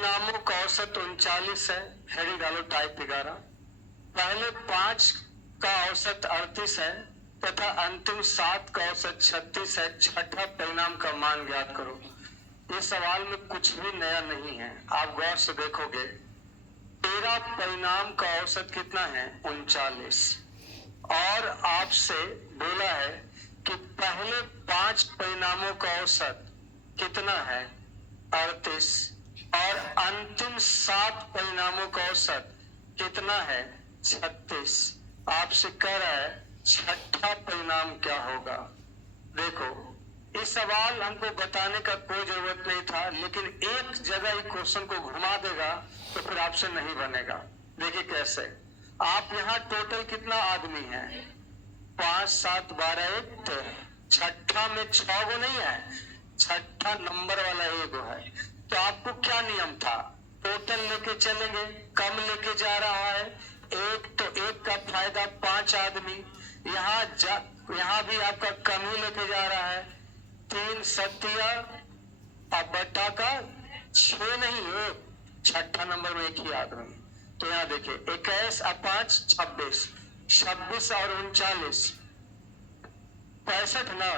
परिणामों का औसत 39 है, हेडिंग डालो टाइप 11। पहले 5 का औसत 38 है तथा अंतिम 7 का औसत 36 है। छठा परिणाम का मान ज्ञात करो। इस सवाल में कुछ भी नया नहीं है, आप गौर से देखोगे। 13 परिणाम का औसत कितना है? 39। और आपसे बोला है कि पहले 5 परिणामों का औसत कितना है? 38। और अंतिम 7 परिणामों का औसत कितना है? 36। आपसे कह रहा है छठा परिणाम क्या होगा। देखो, इस सवाल हमको बताने का कोई जरूरत नहीं था, लेकिन एक जगह ही क्वेश्चन को घुमा देगा तो फिर ऑप्शन नहीं बनेगा। देखिए कैसे। आप यहाँ टोटल कितना आदमी है? 5, 7, 12, 1, 13। छठा में 6 गो नहीं है, छठा नंबर वाला 1 गो है। तो आपको क्या नियम था? टोटल लेके चलेंगे, कम लेके जा रहा है एक, तो एक का फायदा 5 आदमी। यहाँ भी आपका कम ही लेके जा रहा है। 3 सत्या अब बट्टा का 6 नहीं, 1। छठा नंबर में 1 ही आदमी। तो यहाँ देखिए 21 और 5 26, 26 और 39 65 ना।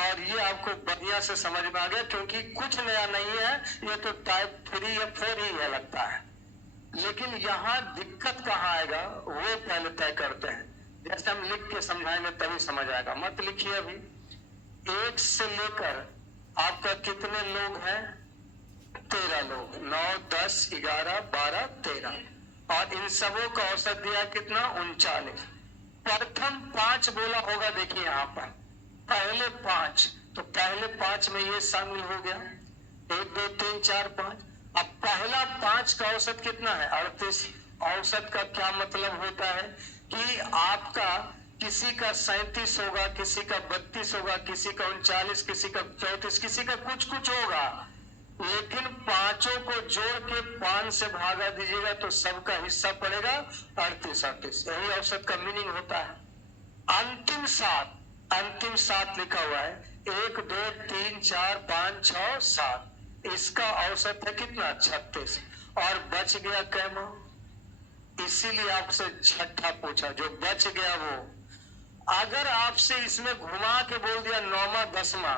और ये आपको बढ़िया से समझ में आ गया, क्योंकि कुछ नया नहीं है, ये तो टाइप 3 या 4 ही है लगता है। लेकिन यहाँ दिक्कत कहाँ आएगा वो पहले तय करते हैं। जैसे हम लिख के समझाएंगे तभी समझ आएगा। मत लिखिए अभी। 1 से लेकर आपका कितने लोग हैं? 13 लोग। 9, 10, 11, 12, 13। और इन सबों का औसत दिया कितना? 39। प्रथम 5 बोला होगा, देखिए यहाँ पर पहले 5, तो पहले 5 में ये शामिल हो गया। 1, 2, 3, 4, 5। अब पहला 5 का औसत कितना है? 38। औसत का क्या मतलब होता है कि आपका किसी का 37 होगा, किसी का 32 होगा, किसी का 39, किसी का 34, किसी का कुछ कुछ होगा, लेकिन पांचों को जोड़ के 5 से भागा दीजिएगा तो सबका हिस्सा पड़ेगा 38। 38 यही औसत का मीनिंग होता है। अंतिम 7, अंतिम 7 लिखा हुआ है। 1, 2, 3, 4, 5, 6, 7। इसका औसत है कितना? 36। और बच गया कैमा? इसीलिए आपसे छठा पूछा, जो बच गया वो। अगर आपसे इसमें घुमा के बोल दिया 9वां 10वां,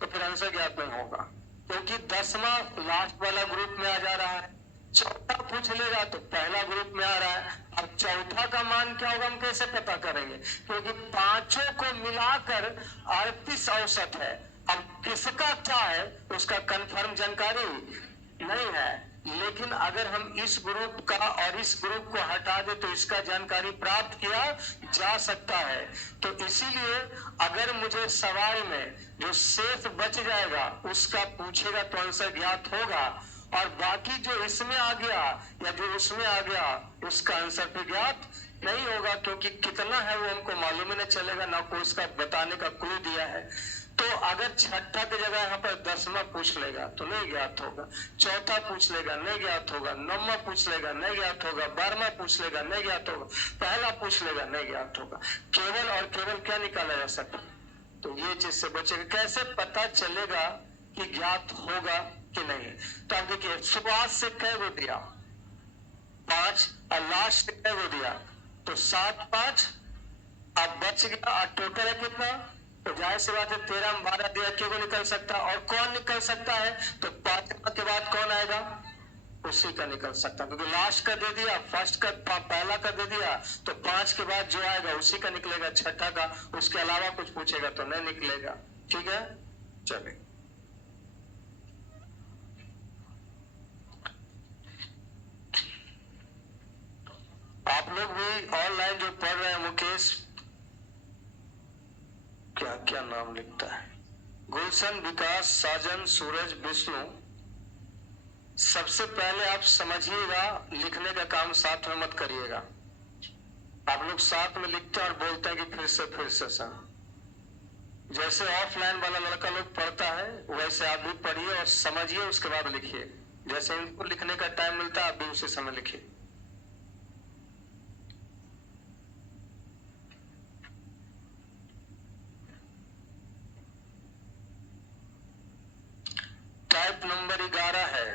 तो फिर आंसर ज्ञात नहीं होगा, क्योंकि 10वां लास्ट वाला ग्रुप में आ जा रहा है। चौथा पूछ लेगा तो पहला ग्रुप में आ रहा है। अब चौथा का मान क्या होगा हम कैसे पता करेंगे? क्योंकि पांचों को मिलाकर 38 औसत है। अब किसका क्या है उसका कंफर्म जानकारी नहीं है, लेकिन अगर हम इस ग्रुप का और इस ग्रुप को हटा दे तो इसका जानकारी प्राप्त किया जा सकता है। तो इसीलिए अगर मुझे सवाल में जो शेष बच जाएगा उसका पूछेगा तो आंसर ज्ञात होगा, और बाकी जो इसमें आ गया या जो उसमें आ गया उसका आंसर भी ज्ञात नहीं होगा, क्योंकि कितना है वो हमको मालूम ही नहीं चलेगा, ना कोई उसका बताने का क्लू दिया है। तो अगर छठा की जगह यहाँ पर 10वां पूछ लेगा तो नहीं ज्ञात होगा, चौथा पूछ लेगा नहीं ज्ञात होगा, 9वां पूछ लेगा नहीं ज्ञात होगा, 12वां पूछ लेगा नहीं ज्ञात होगा, पहला पूछ लेगा नहीं ज्ञात होगा। केवल और केवल क्या निकाला जा सकता? तो ये चीज से बचेगा। कैसे पता चलेगा कि ज्ञात होगा कि नहीं? तो आप देखिए शुरुआत से कै गो दिया? 5। और लास्ट से कै गो दिया? तो 7, 5। अब बच गया और टोटल है कितना? तो जाहिर सी बात है 13 में 12 दिया, क्यों निकल सकता? और कौन निकल सकता है? तो 5वां के बाद कौन आएगा? उसी का निकल सकता, क्योंकि लास्ट का दे दिया, फर्स्ट का पहला का दे दिया, तो 5 के बाद जो आएगा उसी का निकलेगा, छठा का। उसके अलावा कुछ पूछेगा तो नहीं निकलेगा। ठीक है, चलिए। आप लोग भी ऑनलाइन जो पढ़ रहे हैं, मुकेश क्या क्या नाम लिखता है, गुलशन, विकास, साजन, सूरज, विष्णु, सबसे पहले आप समझिएगा, लिखने का काम साथ में मत करिएगा। आप लोग साथ में लिखते हैं और बोलते हैं कि फिर से सर। जैसे ऑफलाइन वाला लड़का लोग पढ़ता है वैसे आप भी पढ़िए और समझिए, उसके बाद लिखिए। जैसे इनको लिखने का टाइम मिलता है आप भी उसी समय लिखिए। टाइप नंबर 11 है,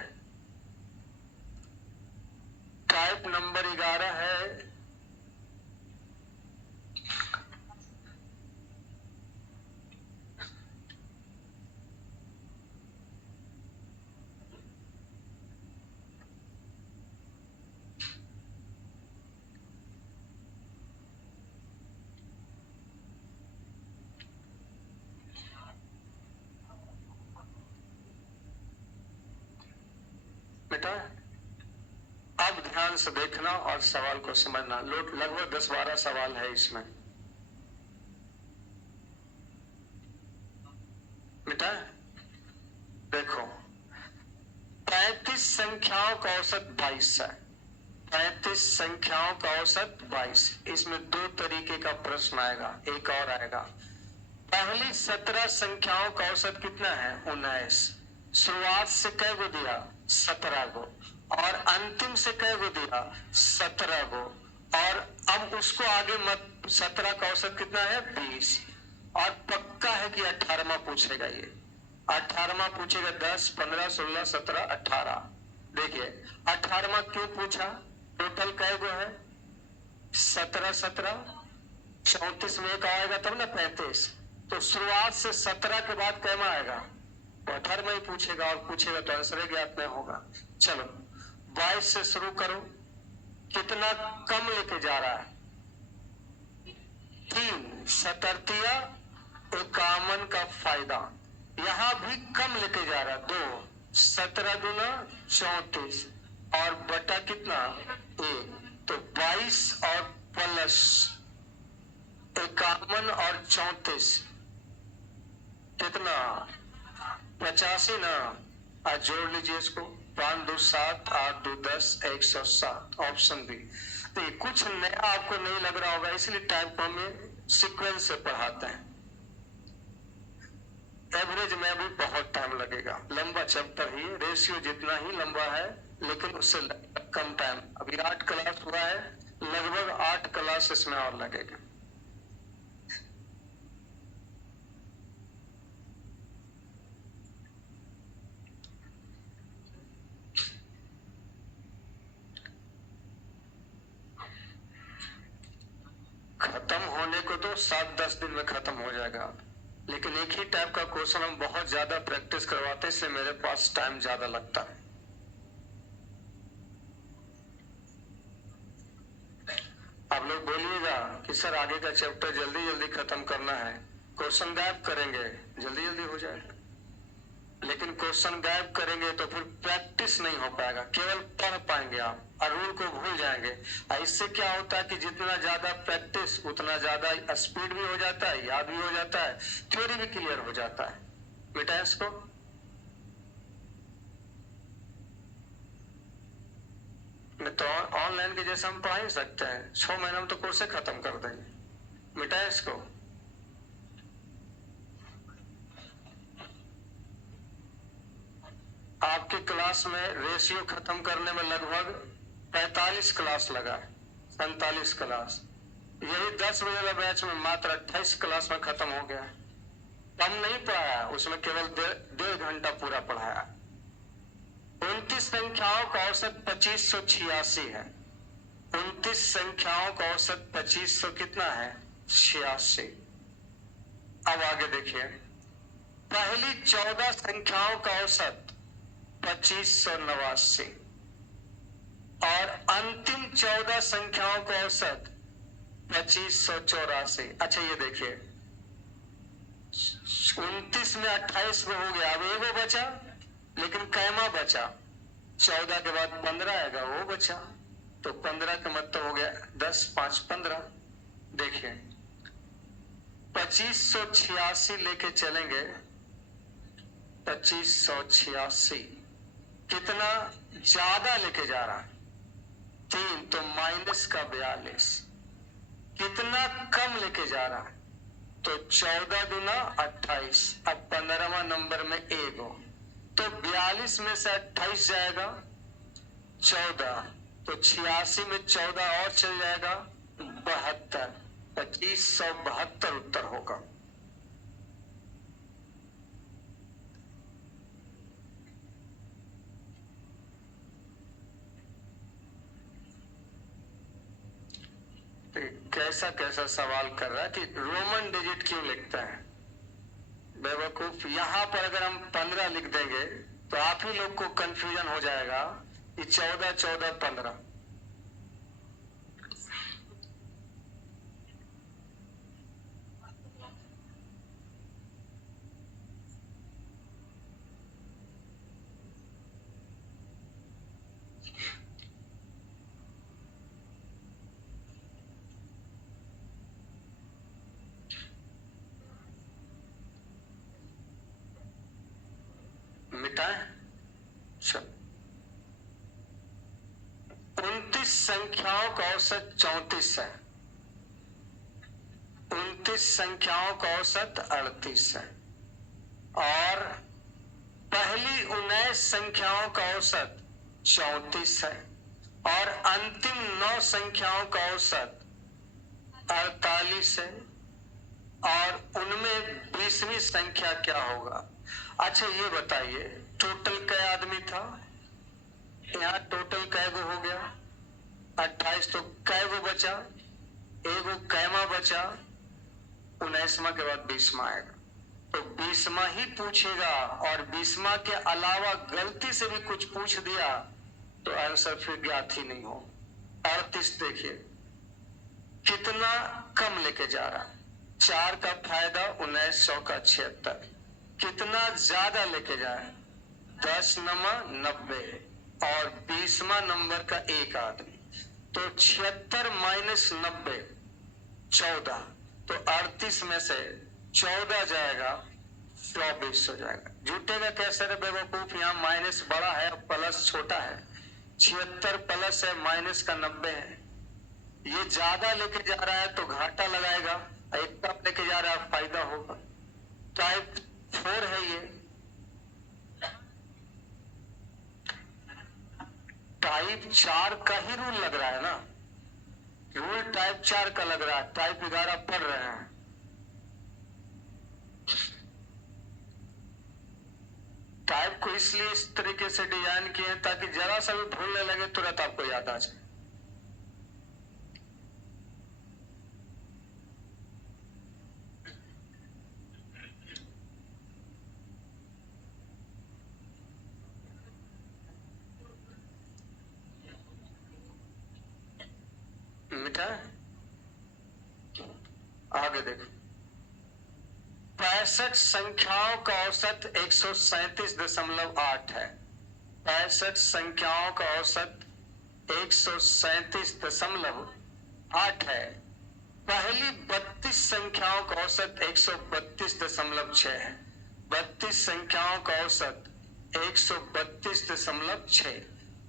बेटा? अब ध्यान से देखना और सवाल को समझना। लगभग 10-12 सवाल है इसमें बेटा। देखो, 35 संख्याओं का औसत 22 है। 35 संख्याओं का औसत 22। इसमें दो तरीके का प्रश्न आएगा, एक और आएगा। पहली 17 संख्याओं का औसत कितना है? 19। शुरुआत से कै गो दिया? 17 गो। और अंतिम से कै गो दिया? 17 गो। और अब उसको आगे मत। 17 का औसत कितना है? 20। और पक्का है कि 18वां पूछेगा। ये 18वां पूछेगा। 10, 15, 16, 17, 18। देखिए 18वां क्यों पूछा? टोटल कै गो है? 17, 17, 34 में एक आएगा तब ना 35। तो शुरुआत से 17 के बाद कैमा आएगा? तो 18वां ही पूछेगा, और पूछेगा तो आंसर ज्ञात नहीं होगा। चलो 22 से शुरू करो। कितना कम लेके जा रहा है? 3 सतरतिया 51 का फायदा। यहां भी कम लेके जा रहा है। 2 17 दूना 34 और बटा कितना? 1। तो 22 और प्लस 51 और 34 कितना? 85 ना। आज जोड़ लीजिए इसको। 5 2 7, 8 2 10, 107। Option B. तो कुछ नया आपको नहीं लग रहा होगा, इसलिए टाइप को हमें सीक्वेंस से पढ़ाते हैं। एवरेज में भी बहुत टाइम लगेगा। लंबा चैप्टर ही, रेशियो जितना ही लंबा है, लेकिन उससे कम टाइम। अभी 8 क्लास हुआ है, लगभग 8 क्लास इसमें और लगेगा। खत्म होने को तो 7-10 दिन में खत्म हो जाएगा, लेकिन एक ही टाइप का क्वेश्चन हम बहुत ज्यादा प्रैक्टिस करवाते हैं, इसलिए मेरे पास टाइम ज्यादा लगता है। आप लोग बोलिएगा कि सर आगे का चैप्टर जल्दी जल्दी खत्म करना है, क्वेश्चन गायब करेंगे, जल्दी जल्दी हो जाएगा। लेकिन क्वेश्चन गायब करेंगे तो फिर प्रैक्टिस नहीं हो पाएगा, केवल पढ़ पाएंगे आप और रूल को भूल जाएंगे। इससे क्या होता है कि जितना ज्यादा प्रैक्टिस उतना ज्यादा स्पीड भी हो जाता है, याद भी हो जाता है, थ्योरी भी क्लियर हो जाता है। बेटा इसको तो ऑनलाइन के जैसे हम पढ़ा ही सकते हैं। 6 महीने में तो कोर्स खत्म कर देंगे। बेटा इसको आपके क्लास में रेशियो खत्म करने में लगभग 45 क्लास लगा, 47 क्लास। यही 10 बजे वाला बैच में मात्र 28 क्लास में खत्म हो गया। कम नहीं पढ़ाया, उसमें केवल 1.5 घंटा पूरा पढ़ाया। 29 संख्याओं का औसत 2586 है। 29 संख्याओं का औसत 2500 कितना है? 86। अब आगे देखिए, पहली 14 संख्याओं का औसत 2589 और अंतिम 14 संख्याओं का औसत 2584। अच्छा ये देखिए, 29 में 28 को हो गया, अब एगो बचा, लेकिन कैमा बचा? 14 के बाद 15 आएगा, वो बचा। तो 15 का मतलब हो गया 10 5 15। देखिए 2586 लेके चलेंगे। 2586 कितना ज्यादा लेके जा रहा है? 3 तो माइनस का 42। कितना कम लेके जा रहा है? तो 14 दूना 28। अब 15वां नंबर में एक हो, तो 42 में से 28 जाएगा 14, तो 86 में 14 और चल जाएगा 72। 2572 उत्तर होगा। कैसा कैसा सवाल कर रहा है कि रोमन डिजिट क्यों लिखता है? बेवकूफ, यहां पर अगर हम 15 लिख देंगे तो आप ही लोग को कंफ्यूजन हो जाएगा कि 14 14 15। मिटाएं। 29 संख्याओं का औसत 34 है, 29 संख्याओं का औसत 38 है, और पहली 19 संख्याओं का औसत 34 है, और अंतिम 9 संख्याओं का औसत 48 है, और उनमें 20वीं संख्या क्या होगा? अच्छा ये बताइए, टोटल कै आदमी था यहाँ? टोटल कै गो हो गया? 28। तो कै गो बचा? एगो कैमा बचा। 19वां के बाद 20वां आएगा, तो 20वां ही पूछेगा, और 20वां के अलावा गलती से भी कुछ पूछ दिया तो आंसर फिर ज्ञात ही नहीं हो। 38 देखिए कितना कम लेके जा रहा है। 4 का फायदा 19, 100 का 76। कितना ज्यादा लेके जाए? 10 नमा 90, और 20वां नंबर का एक आदमी, तो 76 माइनस 90 14, तो 38 में से 14 जाएगा, 24 हो जाएगा। जुटेगा कैसे रे बेवकूफ? यहाँ माइनस बड़ा है, प्लस छोटा है। 76 प्लस है, माइनस का 90 है। ये ज्यादा लेके जा रहा है तो घाटा लगाएगा, एक कम लेके जा रहा है फायदा होगा। टाइप 4 है ये। टाइप 4 का ही रूल लग रहा है ना, रूल टाइप 4 का लग रहा है, टाइप 11 पढ़ रहे हैं। टाइप को इसलिए इस तरीके से डिजाइन किए हैं ताकि जरा सा भी भूलने लगे तुरंत आपको याद आ जाए। मिटा आगे देखो, 65 संख्याओं का औसत 137.8 है। 65 संख्याओं का औसत 137.8 है। पहली 32 संख्याओं का औसत 132.6 है। 32 संख्याओं का औसत 132.6।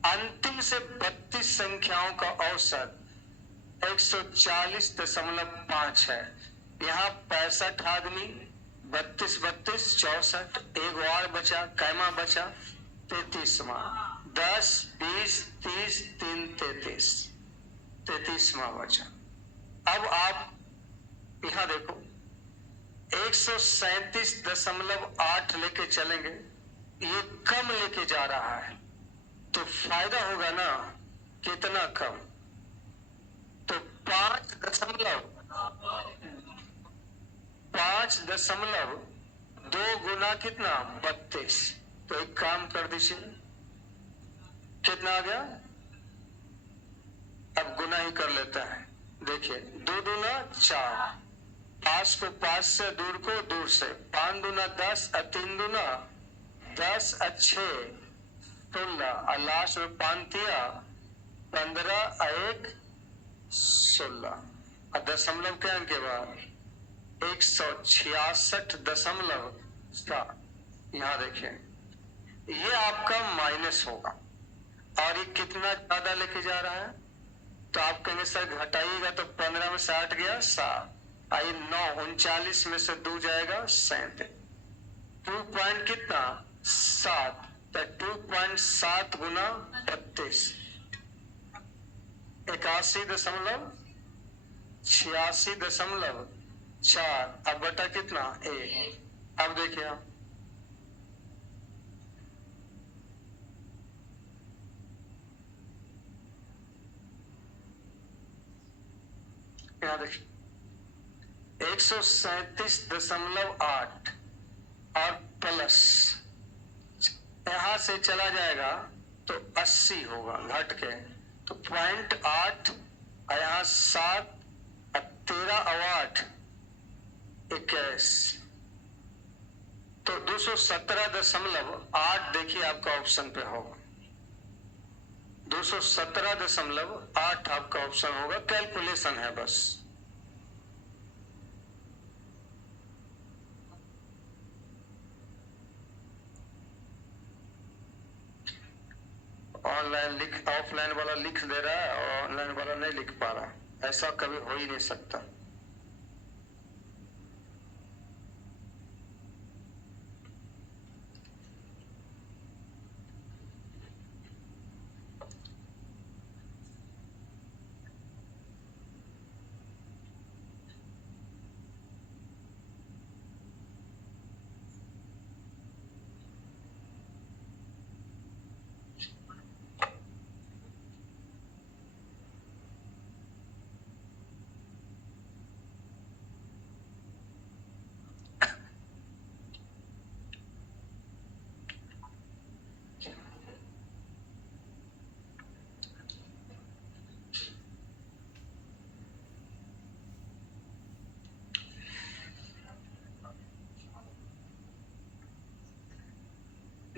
अंतिम से 32 संख्याओं का औसत 140.5 है। यहाँ 65 आदमी, 32 32 64, एक और बचा, कैमा बचा 33वां, 10 20 30 3 33, 33वां बचा। अब आप यहाँ देखो 137.8 लेके चलेंगे, ये कम लेके जा रहा है तो फायदा होगा ना। कितना कम? तो 5.2 गुना कितना? 32। तो एक काम कर दीजिए, कितना आ गया? अब गुना ही कर लेता है। देखिए 2 दूना 4, 5 को 5 से दूर को दूर से, 5 दूना 10, 3 दूना 10, 6 16, और लास्ट में 5 तिया 15, 1 16, और दशमलव के अंक के बाद 166.7। यहाँ देखिए ये आपका माइनस होगा, और ये कितना ज्यादा लेके जा रहा है? तो आप कहेंगे सर घटाइएगा, तो 15 में से 8 गया 7, आई 9, 39 में से 2 जाएगा 37, 2 पॉइंट कितना? 7, तो 2.7 गुना 32, 81.86.4। अब बटा कितना? 1। अब देखिए आप यहाँ देखिए 137.8 और प्लस यहां से चला जाएगा तो 80 होगा घट के, तो 0.8, यहाँ 7, 13 और 8 21, तो 217.8 देखिए आपका ऑप्शन पे होगा। 217.8 आपका ऑप्शन होगा। कैलकुलेशन है बस। ऑनलाइन लिख, ऑफलाइन वाला लिख दे रहा है और ऑनलाइन वाला नहीं लिख पा रहा है। ऐसा कभी हो ही नहीं सकता।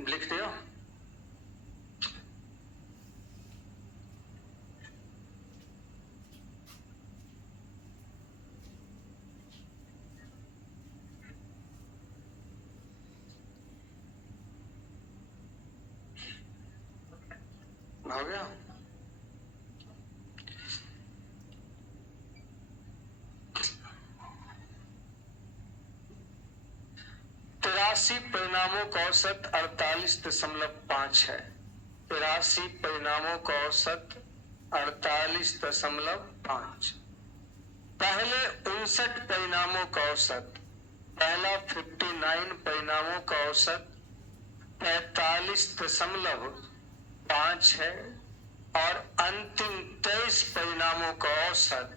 लिख दिया? हो गया? तिरासी परिणामों का औसत 48.5 है। 83 परिणामों का औसत 48.5। पहले 59 परिणामों का औसत, पहला 59 परिणामों का औसत 45.5 है और अंतिम 23 परिणामों का औसत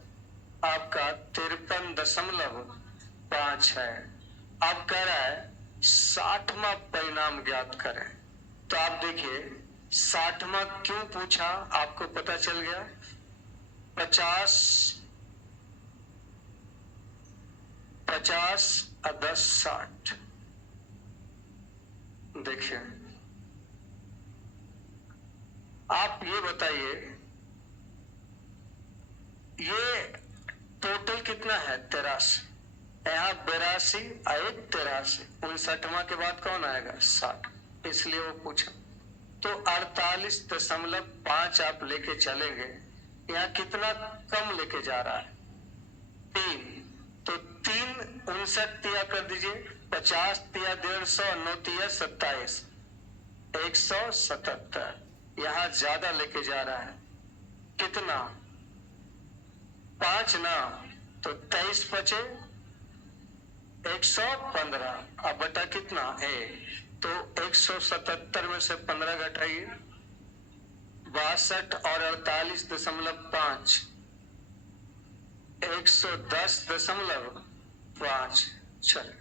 आपका 53.5 है। अब कह रहा है 60वां परिणाम ज्ञात करें। तो आप देखिए 60वां क्यों पूछा, आपको पता चल गया। 50 और 10 60। देखिए आप ये बताइए, ये टोटल कितना है? 83। यहाँ 82 एक 83, 59वां के बाद कौन आएगा? 60, इसलिए वो पूछा। तो 48.5 आप लेके चलेंगे, यहाँ कितना कम लेके जा रहा है? 3। तो 3 59 तिया कर दीजिए, 50 तिया 150, 9 तिया 27, 177। यहाँ ज्यादा लेके जा रहा है। कितना? 5 ना, तो 23 बचे 115। अब बटा कितना है? तो 177 में से 15 घटाइए, 62 और 48.5, 110.5। चल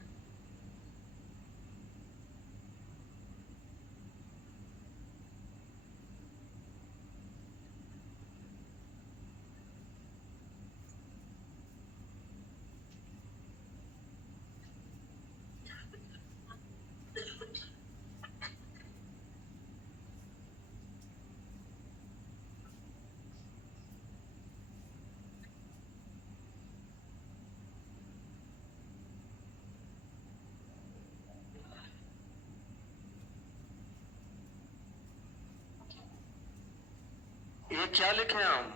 ये क्या लिखे हम?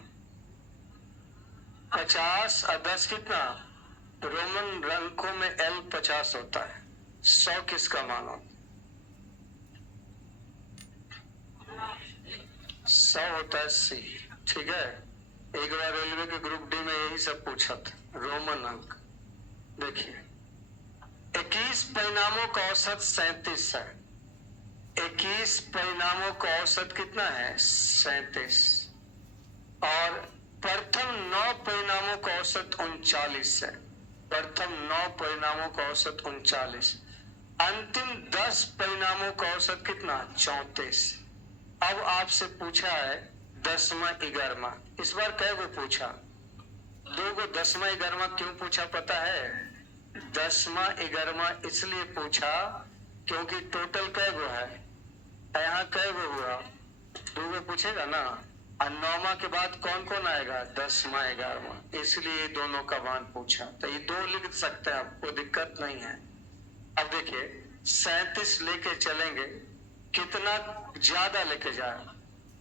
50 और 10 कितना? रोमन अंकों में L 50 होता है। 100 किसका मानो? 100 होता है C। ठीक है, एक बार रेलवे के ग्रुप डी में यही सब पूछा था, रोमन अंक। देखिए 21 परिणामों का औसत 37 है। 21 परिणामों का औसत कितना है? 37। और प्रथम 9 परिणामों का औसत 39 है। प्रथम 9 परिणामों का औसत 39। अंतिम 10 परिणामों का औसत कितना? 34। अब आपसे पूछा है 10वां 11वां। इस बार कै गो पूछा? 2 गो। 10वां 11वां क्यों पूछा पता है? 10वां 11वां इसलिए पूछा क्योंकि टोटल कै गो है? यहाँ कै गो हुआ? 2 गो पूछेगा ना। और 9वां के बाद कौन कौन आएगा? 10वां 11वां, इसलिए दोनों का मान पूछा। तो ये 2 लिख सकते हैं, आपको दिक्कत नहीं है। अब देखिए 37 लेके चलेंगे, कितना ज्यादा लेके जाए?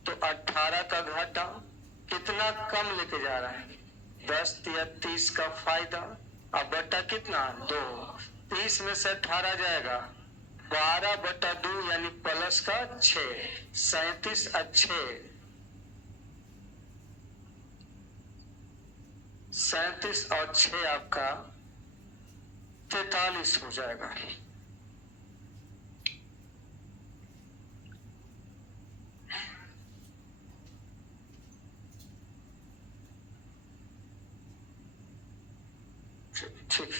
तो 18 का घाटा कितना कम लेके जा रहा है, 10 या 30 का फायदा। अब बटा कितना 2, 30 में से 18 जाएगा, 12/2 यानी प्लस का 6, 37 अच्छे 37 और 6 आपका 43 हो जाएगा। ठीक,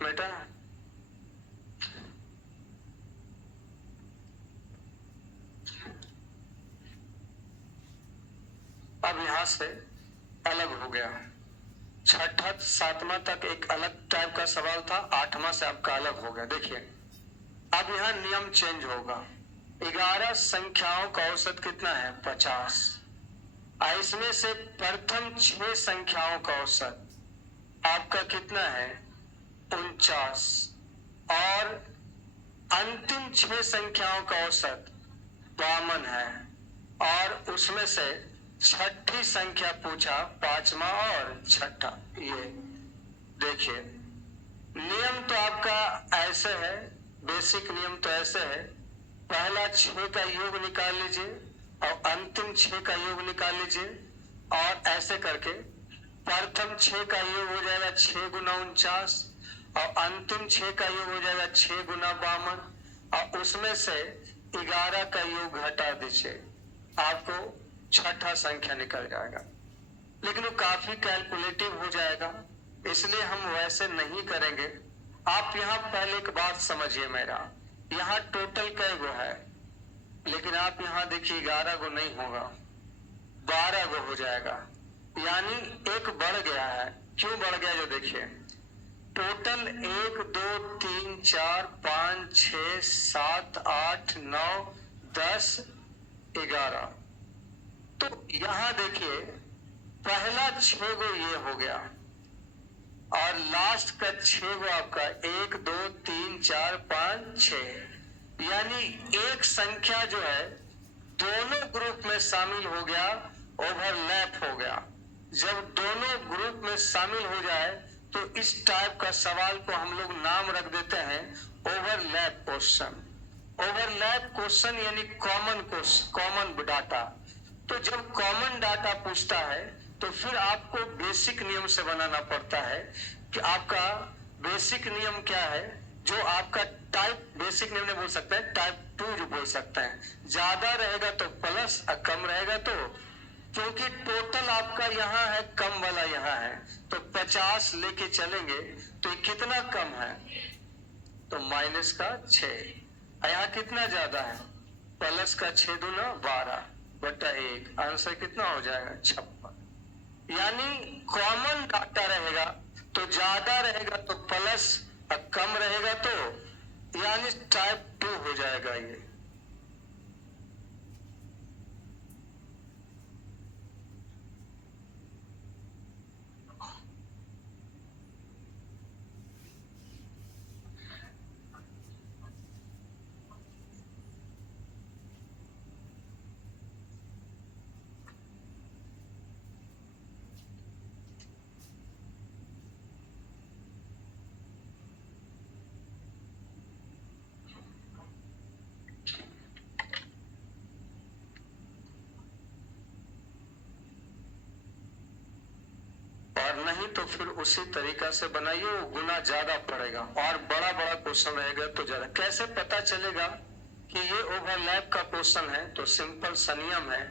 बेटा अब यहां से अलग हो गया। छठा सातवां तक एक अलग टाइप का सवाल था, 8वां से आपका अलग हो गया। देखिए अब यहाँ नियम चेंज होगा। 11 संख्याओं का औसत कितना है 50, इसमें से प्रथम 6 संख्याओं का औसत आपका कितना है 49, और अंतिम 6 संख्याओं का औसत 52 है, और उसमें से छठी संख्या पूछा, 5वां और छठा। ये देखिए नियम तो आपका ऐसे है, बेसिक नियम तो ऐसे है, पहला 6 का योग निकाल लीजिए और अंतिम 6 का योग निकाल लीजिए, और ऐसे करके प्रथम 6 का योग हो जाएगा 6 गुना 49, और अंतिम 6 का योग हो जाएगा 6 गुना 52, और उसमें से 11 का योग घटा दीजिए, आपको छठा संख्या निकल जाएगा। लेकिन वो काफी कैलकुलेटिव हो जाएगा, इसलिए हम वैसे नहीं करेंगे। आप यहाँ पहले एक बात समझिए मेरा, यहाँ टोटल कै गो है, लेकिन आप यहाँ देखिए 11 गो नहीं होगा, 12 गो हो जाएगा, यानी एक बढ़ गया है। क्यों बढ़ गया जो देखिए, टोटल 1 2 3 4 5 6 7 8 9 10 11, तो यहां देखिए पहला 6 गो ये हो गया, और लास्ट का 6 गो आपका 1 2 3 4 5 6, यानी एक संख्या जो है दोनों ग्रुप में शामिल हो गया, ओवरलैप हो गया। जब दोनों ग्रुप में शामिल हो जाए तो इस टाइप का सवाल को हम लोग नाम रख देते हैं ओवरलैप क्वेश्चन। ओवरलैप क्वेश्चन यानी कॉमन डाटा। तो जब कॉमन डाटा पूछता है तो फिर आपको बेसिक नियम से बनाना पड़ता है कि आपका बेसिक नियम क्या है, जो आपका टाइप बेसिक नियम नहीं बोल सकते हैं, टाइप 2 जो बोल सकते हैं। ज्यादा रहेगा तो प्लस और कम रहेगा तो, क्योंकि टोटल आपका यहाँ है, कम वाला यहाँ है, तो 50 लेके चलेंगे तो कितना कम है, तो माइनस का 6, यहाँ कितना ज्यादा है, प्लस का 6 दूना 12/1, आंसर कितना हो जाएगा 56। यानी कॉमन डाटा रहेगा तो ज्यादा रहेगा तो प्लस और कम रहेगा तो, यानी टाइप 2 हो जाएगा ये। और नहीं तो फिर उसी तरीका से बनाइए, वो गुना ज्यादा पड़ेगा और बड़ा बड़ा क्वेश्चन रहेगा तो ज्यादा। कैसे पता चलेगा कि ये ओवरलैप का क्वेश्चन है, तो सिंपल संयम है,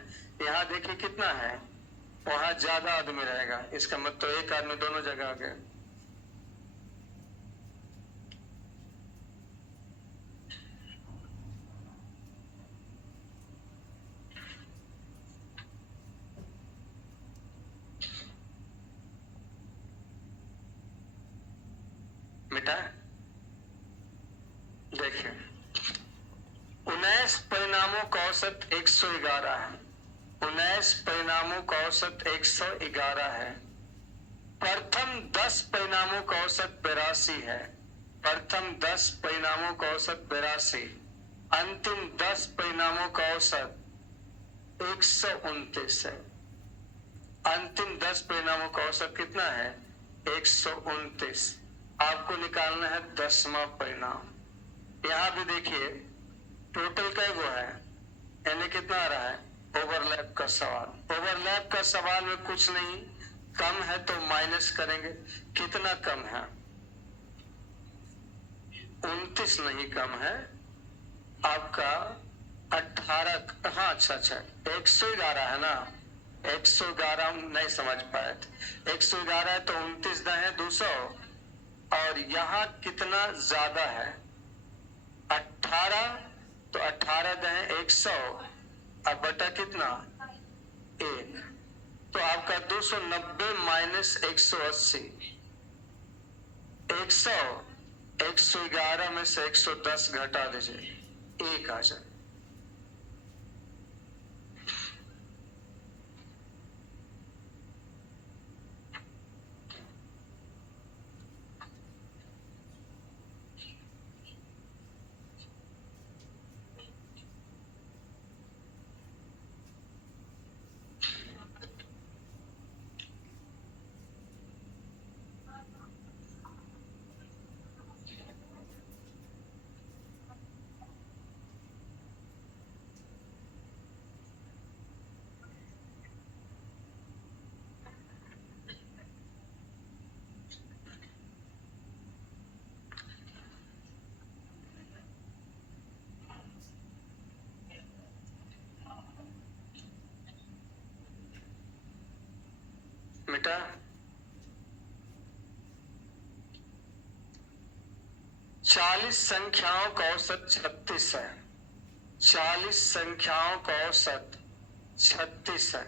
यहाँ देखिए कितना है, वहां ज्यादा आदमी रहेगा, इसका मतलब एक आदमी दोनों जगह आ गया। बेटा देखिए, 19 परिणामों का औसत 111 है। 19 परिणामों का औसत 111 है। प्रथम 10 परिणामों का औसत 82 है। प्रथम 10 परिणामों का औसत 82, अंतिम 10 परिणामों का औसत 129 है। अंतिम 10 परिणामों का औसत कितना है? 129। आपको निकालना है 10वां परिणाम। यहां भी देखिए टोटल कै गो है, यानी कितना आ रहा है? ओवरलैप का सवाल। ओवरलैप का सवाल में कुछ नहीं, कम है तो माइनस करेंगे। कितना कम है? 29 नहीं कम है आपका 18। हाँ अच्छा, 111 है ना, 111 नहीं समझ पाए थे। 111 है तो 29 दे है 200, और यहाँ कितना ज्यादा है? 18, तो 18 दे 100, अब बटा कितना? 1। तो आपका 290 माइनस 180, 100, 111 में से 110 घटा दीजिए, 1 आ जाए। बेटा 40 संख्याओं का औसत 36 है। 40 संख्याओं का औसत 36 है।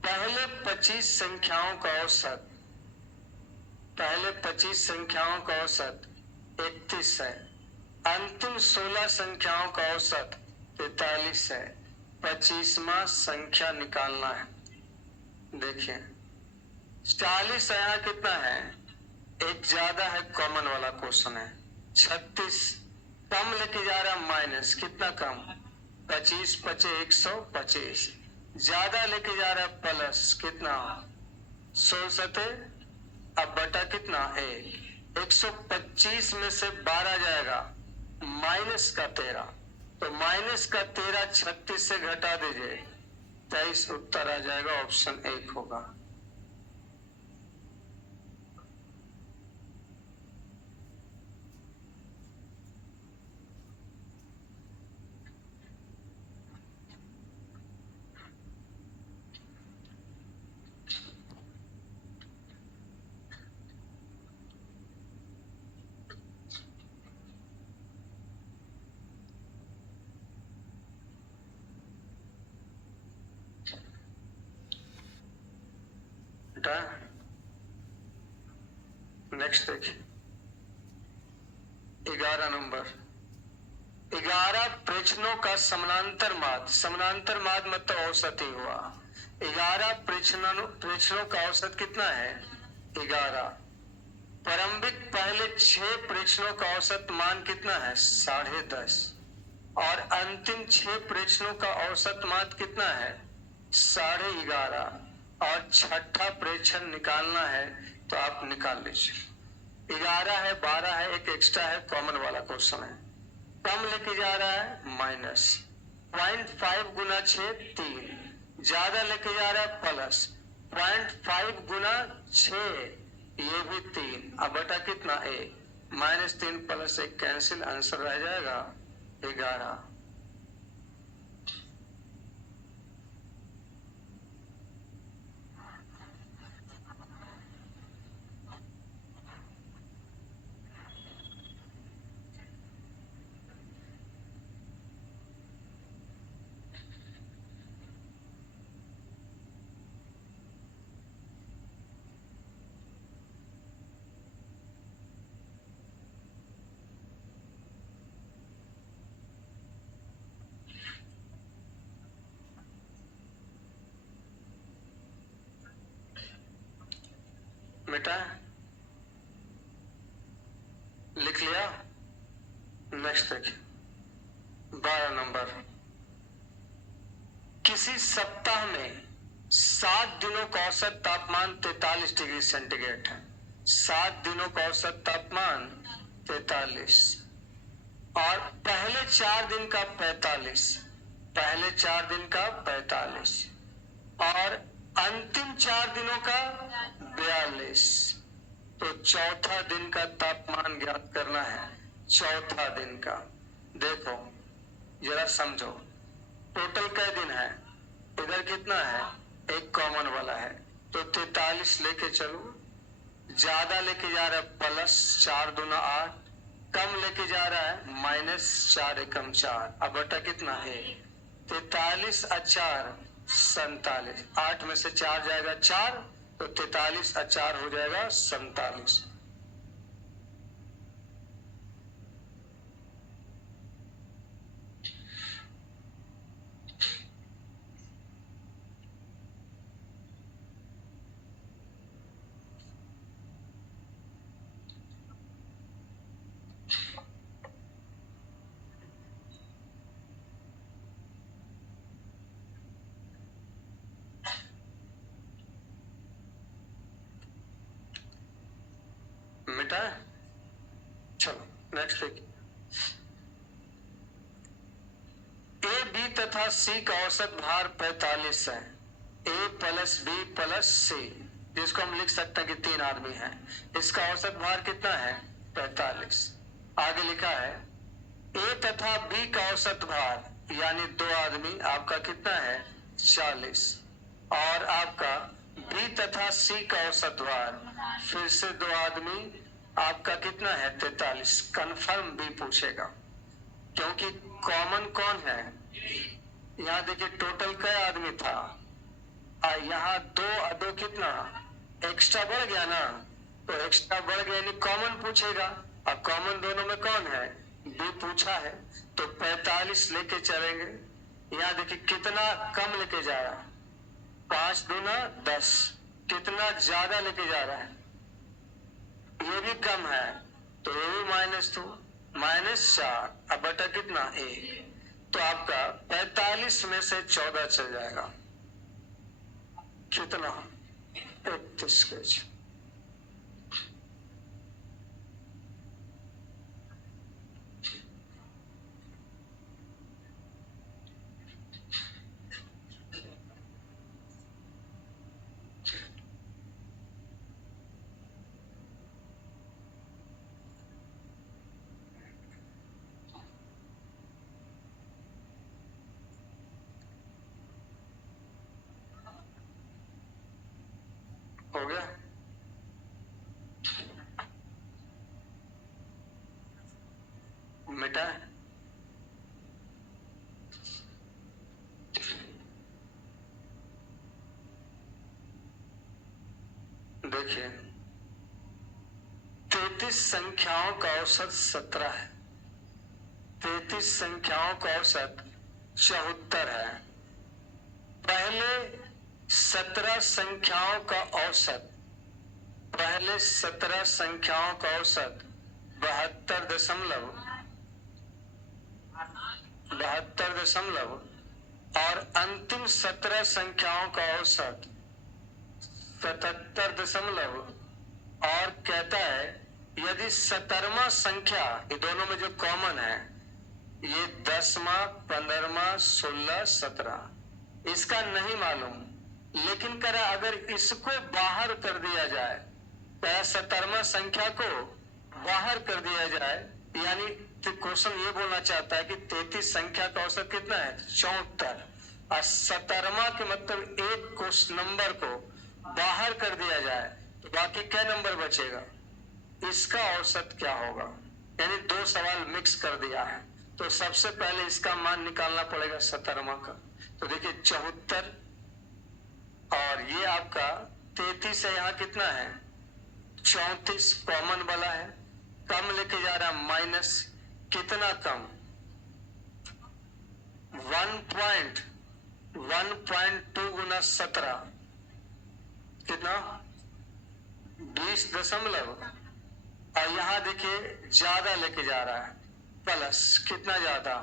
पहले 25 संख्याओं का औसत, पहले 25 संख्याओं का औसत 31 है। अंतिम 16 संख्याओं का औसत 43 है। 25वां संख्या निकालना है। देखिए 40 यहाँ कितना है? एक ज्यादा है, कॉमन वाला क्वेश्चन है। 36 कम लेके जा रहा माइनस, कितना कम? 25 पचे 125, ज्यादा लेके जा रहा प्लस, कितना? 16 अब बटा कितना? 1। 125 में से 12 जाएगा माइनस का 13, तो माइनस का 13 36 से घटा दीजिए, 23 उत्तर आ जाएगा, ऑप्शन 1 होगा। नेक्स्ट देखिए 11 नंबर। 11 प्रश्नों का समानांतर माद, समानांतर माद मतलब औसत ही हुआ। 11 प्रश्नों का औसत कितना है? 11। प्रारंभिक पहले 6 प्रश्नों का औसत मान कितना है? 10.5। और अंतिम 6 प्रश्नों का औसत मान कितना है? 11.5। और छठा प्रेक्षण निकालना है तो आप निकाल लीजिए। 11 है, 12 है, एक एक्स्ट्रा है, कॉमन वाला क्वेश्चन है। कम लेके जा रहा है माइनस, 0.5 गुना 6 3, ज्यादा लेके जा रहा है प्लस, 0.5 गुना 6 ये भी 3, अब बटा कितना? 1। -3 प्लस 1 कैंसिल, आंसर रह जाएगा 11। बेटा लिख लिया। नेक्स्ट देखिए 12 नंबर, किसी सप्ताह में 7 दिनों का औसत तापमान 43 डिग्री सेंटीग्रेड है। 7 दिनों का औसत तापमान 43 और पहले 4 दिन का 45, पहले 4 दिन का 45 और अंतिम 4 दिनों का 42। तो चौथा दिन का तापमान ज्ञात करना है। चौथा दिन का देखो जरा समझो, टोटल कै दिन है, इधर कितना है, एक कॉमन वाला है, तो 43 लेके चलो। ज्यादा लेके जा रहा है प्लस 4 दूना 8, कम लेके जा रहा है माइनस 4 एकम 4। अब बटा कितना है 43 और 4 47, 8 में से 4 जाएगा 4, तो 43 और 4 हो जाएगा 47। मिटा है? चलो नेक्स्ट देखिए, ए बी तथा सी का औसत भार 45 है। ए प्लस बी प्लस सी, जिसको हम लिख सकते हैं कि 3 आदमी हैं, इसका औसत भार कितना है 45। आगे लिखा है ए तथा बी का औसत भार यानी 2 आदमी, आपका कितना है 40 और आपका बी तथा सी का औसत भार फिर से 2 आदमी, आपका कितना है 43। कंफर्म बी पूछेगा क्योंकि कॉमन कौन है, यहाँ देखिए टोटल कै आदमी था, यहाँ 2 कितना एक्स्ट्रा बढ़ गया ना, तो एक्स्ट्रा बढ़ गया यानी कॉमन पूछेगा। अब कॉमन दोनों में कौन है, बी पूछा है, तो 45 लेके चलेंगे। यहाँ देखिए कितना कम लेके जा रहा है, 5 दूना 10, कितना ज्यादा लेके जा रहा है, ये भी कम है, तो ये भी -2 -4, अब बटा कितना 1, तो आपका 45 में से 14 चल जाएगा, कितना 31 केजी। हो गया? मिटा है? देखिए 33 संख्याओं का औसत 17 है, 33 संख्याओं का औसत 74 है। पहले 17 संख्याओं का औसत, पहले 17 संख्याओं का औसत 72 और अंतिम 17 संख्याओं का औसत 77 और कहता है यदि 17वां संख्या, ये दोनों में जो कॉमन है, ये 10वां 15वां 16 17, इसका नहीं मालूम, लेकिन कह रहा अगर इसको बाहर कर दिया जाए, 17वां संख्या को बाहर कर दिया जाए, यानी क्वेश्चन ये बोलना चाहता है कि 33 संख्या का औसत कितना है 74 और 17वां के मतलब एक क्वेश्चन नंबर को बाहर कर दिया जाए तो बाकी क्या नंबर बचेगा, इसका औसत क्या होगा। यानी 2 सवाल मिक्स कर दिया है, तो सबसे पहले इसका मान निकालना पड़ेगा 17वां का। तो देखिए 74 और ये आपका 33 है, यहाँ कितना है 34, कॉमन वाला है, कम लेके जा रहा है माइनस, कितना कम 1.2 गुना 17, कितना 20 दशमलव, और यहां देखिए ज्यादा लेके जा रहा है, प्लस कितना ज्यादा,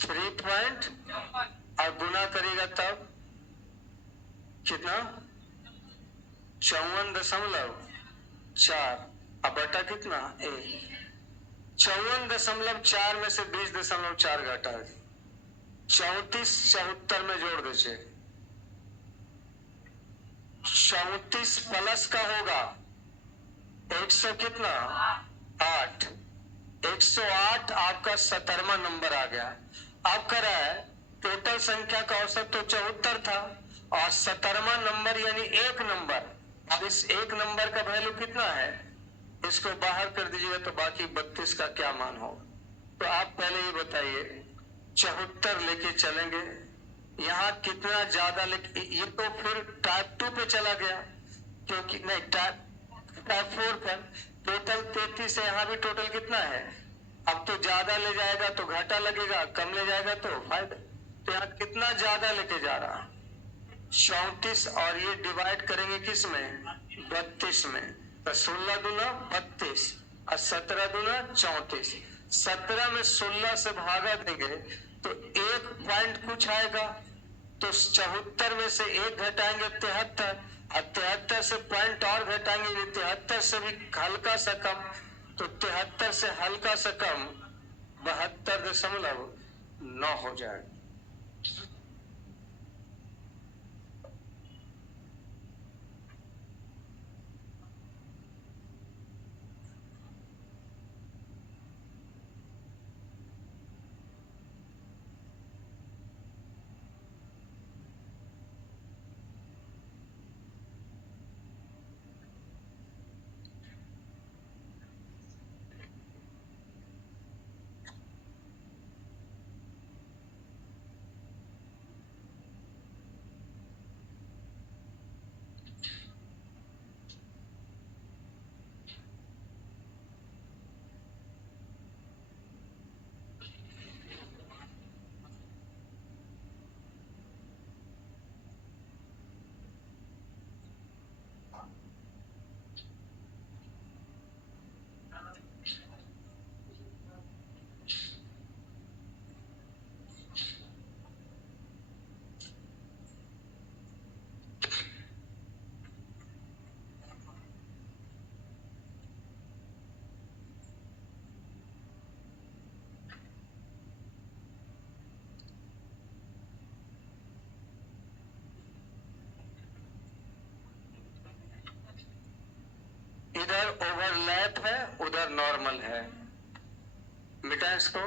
3 पॉइंट, और गुना करेगा तब कितना, 54.4, अब बटा कितना 1, 54.4 में से 20.4 घटा दी, 34 74 में जोड़ दीजिए, 34 प्लस का होगा 100 कितना 8, 108 आपका 17वां नंबर आ गया। अब कह रहा है टोटल संख्या का औसत तो 74 था, और 17वां नंबर यानी एक नंबर, अब इस एक नंबर का वैल्यू कितना है, इसको बाहर कर दीजिएगा तो बाकी 32 का क्या मान होगा। तो आप पहले ये बताइए, 74 लेके चलेंगे, यहाँ कितना ज्यादा लेके, ये तो फिर टाइप 2 पे चला गया, क्योंकि नहीं टाइप 4 पर टोटल 33 है, यहाँ भी टोटल कितना है, अब तो ज्यादा ले जाएगा तो घाटा लगेगा, कम ले जाएगा तो फायदा, तो यहाँ कितना ज्यादा लेके जा रहा 34, और ये डिवाइड करेंगे किस में 32 में, तो 16 दूना 32 और 17 दूना 34, 17 में 16 से भागा देंगे तो 1 पॉइंट कुछ आएगा, तो 74 में से 1 घटाएंगे 73, और 73 से पॉइंट और घटाएंगे 73 से भी हल्का सा कम, तो 73 से हल्का सा कम 72.9 हो जाएगा। इधर ओवरलैप है, उधर नॉर्मल है, मिटा इसको।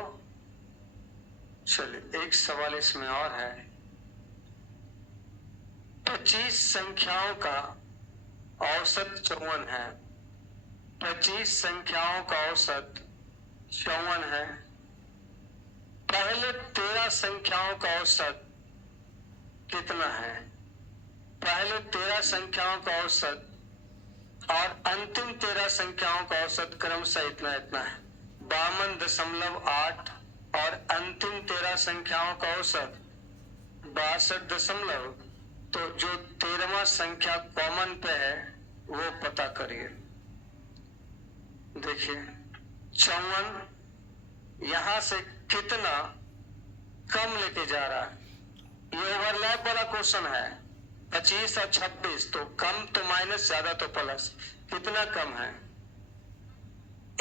चलिए एक सवाल इसमें और है, 25 संख्याओं का औसत 54 है, 25 संख्याओं का औसत 54 है, पहले 13 संख्याओं का औसत कितना है, पहले 13 संख्याओं का औसत और अंतिम 13 संख्याओं का औसत क्रमशः इतना इतना है, 52.8, और अंतिम 13 संख्याओं का औसत 62 तो जो 13वां संख्या कॉमन पे है वो पता करिए। देखिए 54 यहां से कितना कम लेके जा रहा है, ये ओवरलैप वाला क्वेश्चन है, 25 और 26, तो कम तो माइनस, ज्यादा तो प्लस, कितना कम है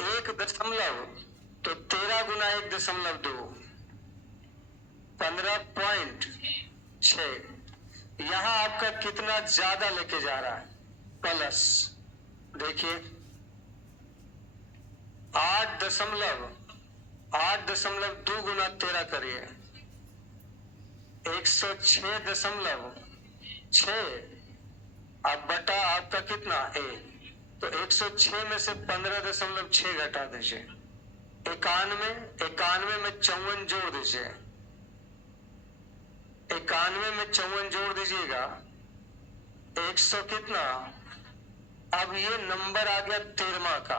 1 दशमलव, तो 13 गुना 1.2 15.6, यहां आपका कितना ज्यादा लेके जा रहा है प्लस, देखिए 8.2 गुना 13 करिए 106.6, अब बटा आपका कितना 1, तो 106 में से 15.6 घटा दीजिए, 91, 91 में 54 जोड़ दीजिए, 91 में 54 जोड़ दीजिएगा 100 कितना, अब ये नंबर आ गया 13वां का,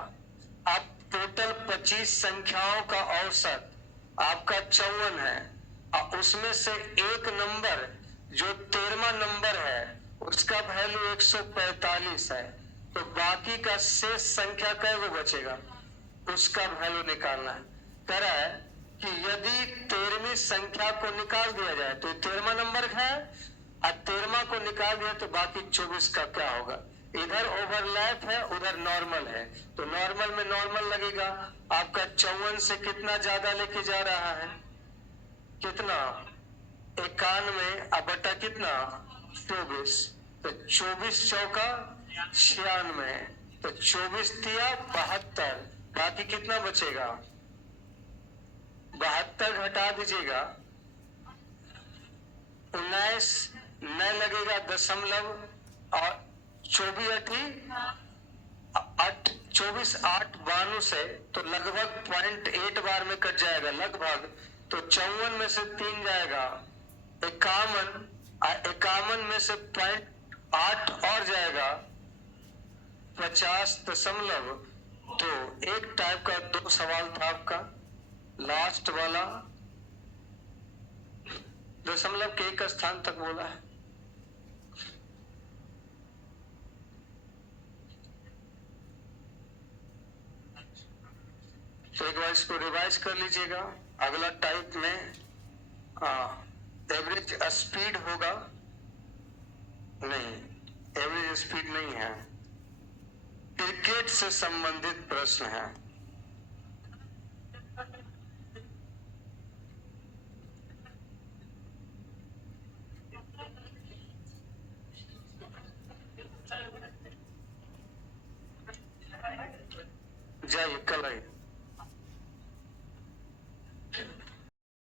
अब टोटल 25 संख्याओं का औसत आपका 54 है, और उसमें से एक नंबर जो 13वां नंबर है उसका वैल्यू 145 है, तो बाकी का शेष संख्या कै गो बचेगा, उसका वैल्यू निकालना है। कह रहा है कि यदि 13वीं संख्या को निकाल दिया जाए तो 13वां नंबर है, और 13वां को निकाल दिया तो बाकी 24 का क्या होगा। इधर ओवरलैप है, उधर नॉर्मल है, तो नॉर्मल में नॉर्मल लगेगा। आपका 54 से कितना ज्यादा लेके जा रहा है, कितना 91 अब बटा कितना 24, तो 24 चौका 96, तो 24 तिया 72, बाकी कितना बचेगा 72 घटा दीजिएगा 19 न लगेगा दशमलव, और 24 8 92 से तो लगभग 0.8 बार में कट जाएगा लगभग, तो 54 में से 3 जाएगा 51, 51 में से 0.8 और जाएगा 50.2। एक टाइप का 2 सवाल था आपका, लास्ट वाला दशमलव के एक स्थान तक बोला है। तो एक बार इसको रिवाइज कर लीजिएगा। अगला टाइप में एवरेज स्पीड होगा, नहीं एवरेज स्पीड नहीं है, क्रिकेट से संबंधित प्रश्न है।